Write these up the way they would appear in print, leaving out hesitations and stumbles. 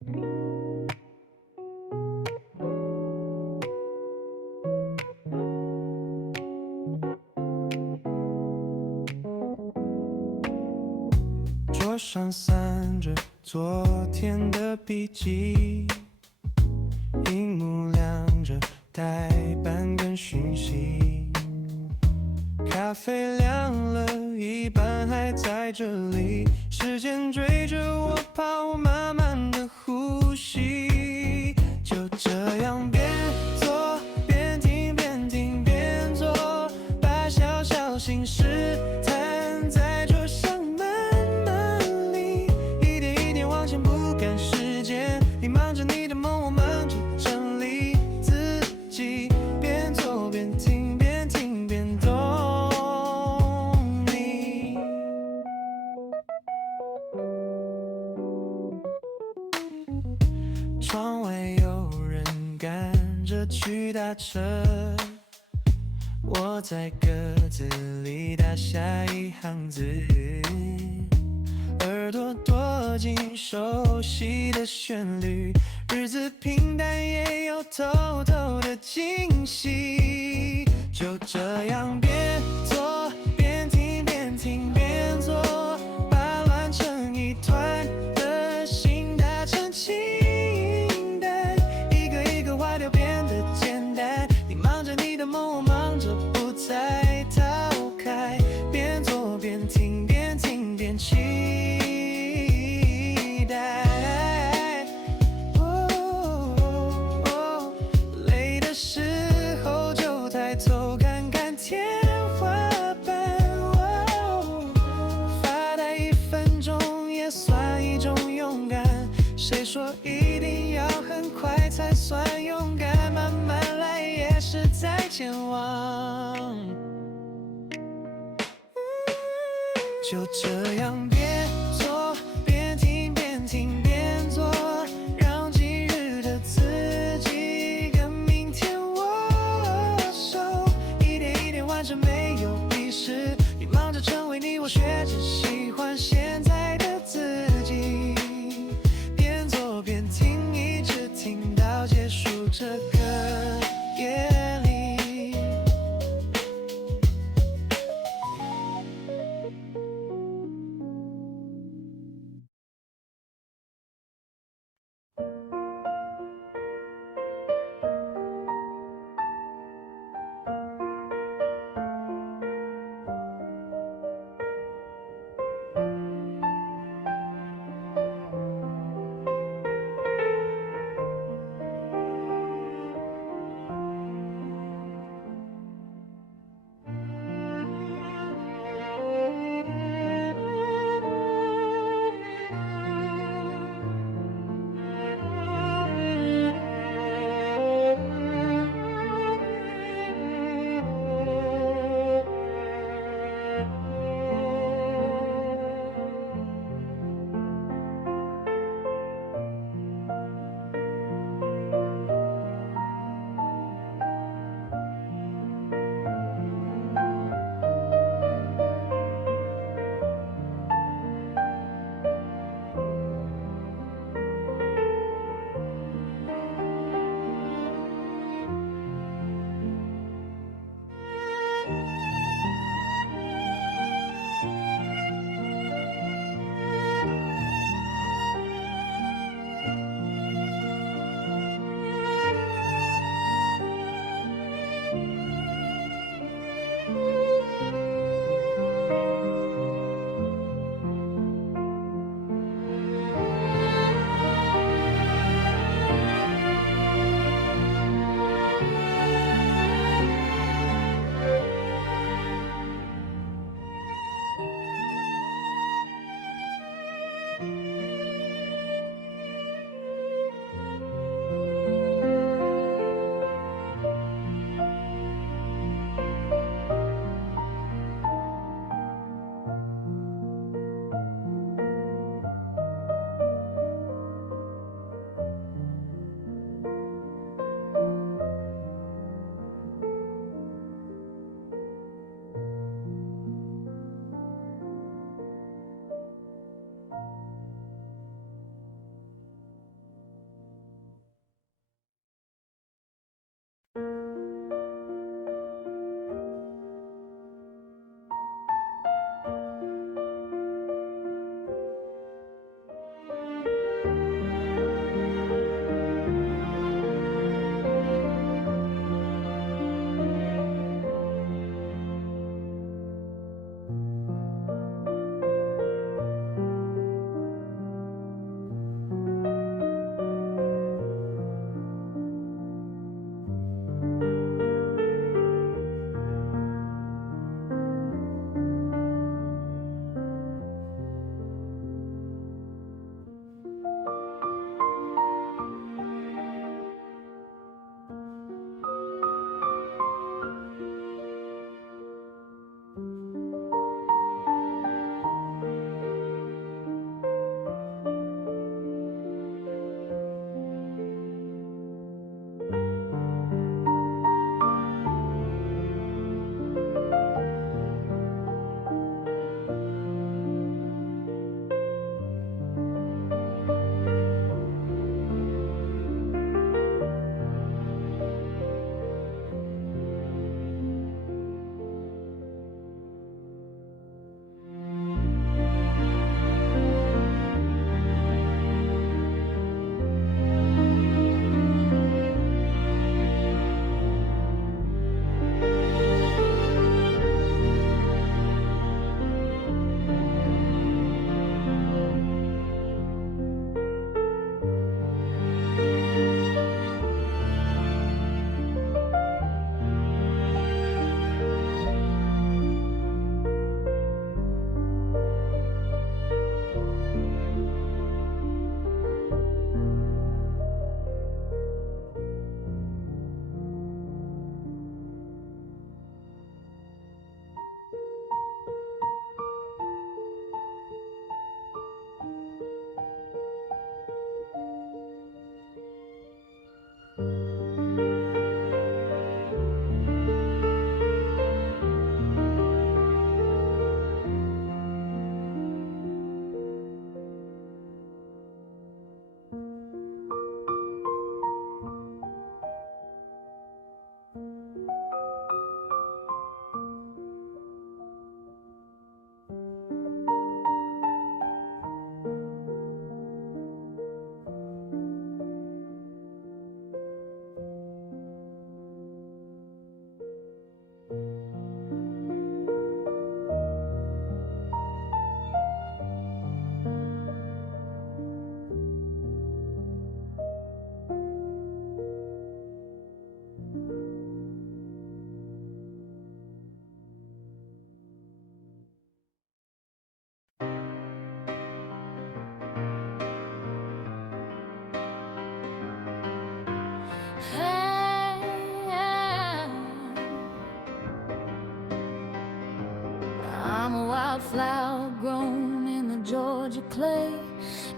桌上散着昨天的笔记，荧幕亮着待办跟讯息，咖啡凉了一半还在这里，时间追着我跑，我慢慢的呼吸，就这样边做边听，边听边做，把小小心事摊在桌上，慢慢理，一点一点往前，不赶时间。你忙着你的梦，我忙着整理自己，边做边听，边听边懂你。窗外有人赶着去搭车，我在格子里打下一行字，耳朵躲进熟悉的旋律，日子平淡也有偷偷的惊喜，就这样边做边听，边听边做，把乱成一团的心打成清单，一个一个划掉变得简单。你忙着你的梦，我忙着不再逃开，边做边听，边听边期待。累的时候就抬头看看天花板，发呆1分钟也算一种勇敢。谁说一定要很快才算勇敢？慢慢来也是在前往。就这样边做边听，边听边做，让今日的自己跟明天握手，一点一点完成，没有遗失。你忙着成为你，我学着喜欢现在的自己，边做边听，一直听到结束这个夜里。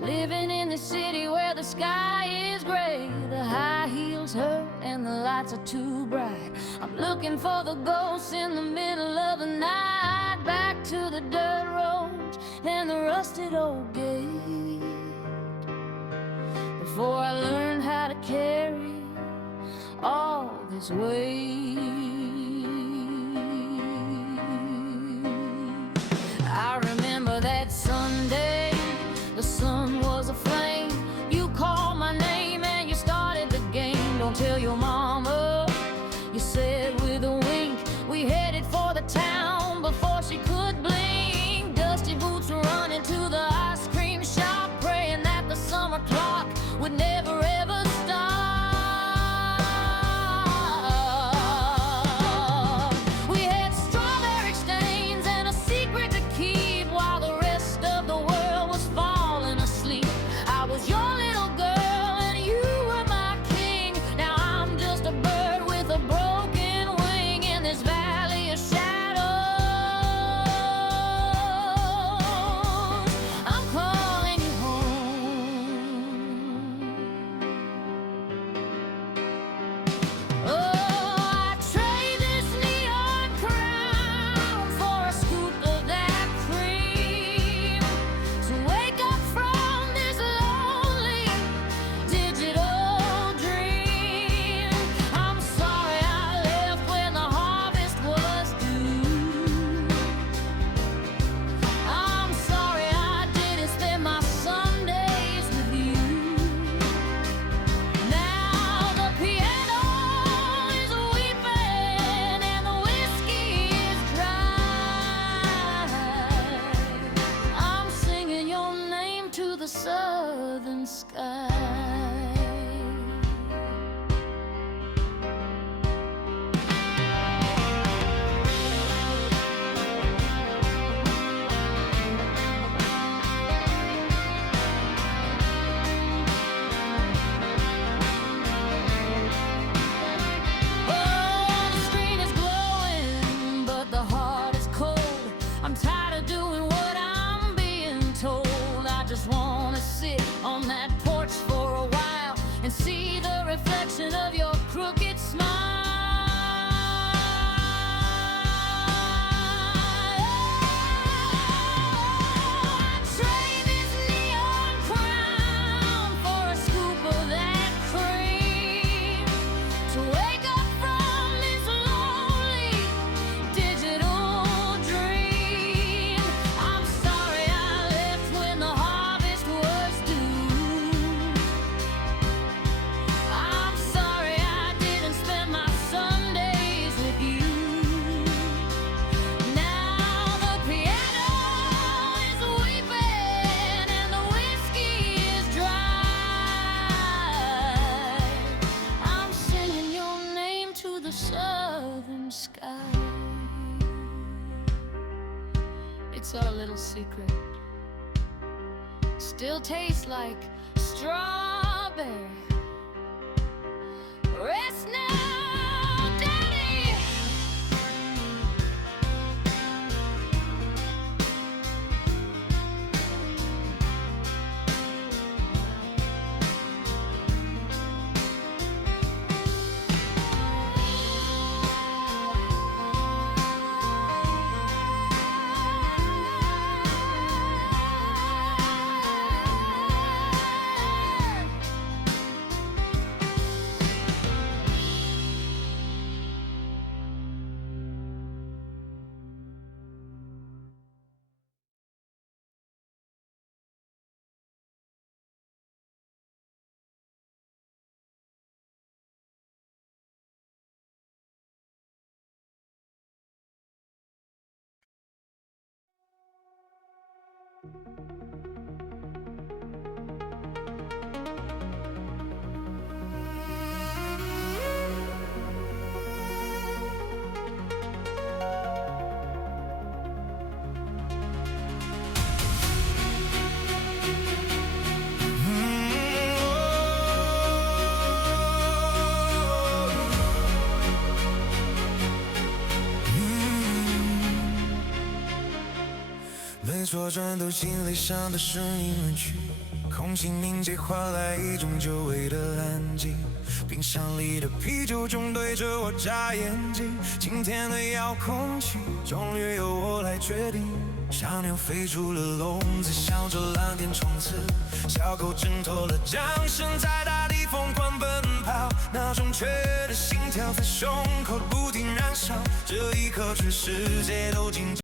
Living in the city where the sky is gray, the high heels hurt and the lights are too bright. I'm looking for the ghosts in the middle of the night. Back to the dirt roads and the rusted old gate. Before I learn how to carry all this weight, I remember that Sunday, the sun was aflame. You called my name and you started the game. Don't tell your mama, you said with a wink. We headed for the town before she could blink. Dusty boots running to the ice cream shop, praying that the summer clock would never ever stop. We had strawberry stains and a secret to keep while the rest of the world was falling asleep. I was your little girl and you were my king. Now I'm just a bird with a broken wing in this valley of shadows. I'm calling you home. Oh, I trade this neon crown for a scoop of that cream to wake up from this lonely digital dream. I'm sorry I left when the harvest was due. I'm sorry I didn't spend my Sundays with you. Now the piano is weeping and the whiskey is dry. I'm singing your name to the southern sky. Oh, the screen is glowing, but the heart is cold. I'm tired of doing what I'm being told. I just wanna sit on that porch for a while and see the reflection of your crooked smile. I'd trade this neon crown for a scoop of that cream to wake up from this lonely digital dream. I'm sorry I left when the harvest was due. I'm sorry I didn't spend my Sundays with you. Now the piano is weeping and the whiskey is dry. I'm singing your name to the southern sky. It's our little secret. Still tastes like strawberry. Rest now, Daddy.没错，战斗心理上的声音远去，空气凝结换来一种久违的安静，冰箱里的啤酒正对着我眨眼睛。今天的遥控器终于由我来决定。小鸟飞出了笼子，向着蓝天冲刺。小狗挣脱了缰绳，在大地疯狂奔跑。那种雀跃的心跳在胸口不停燃烧，这一刻全世界都静止。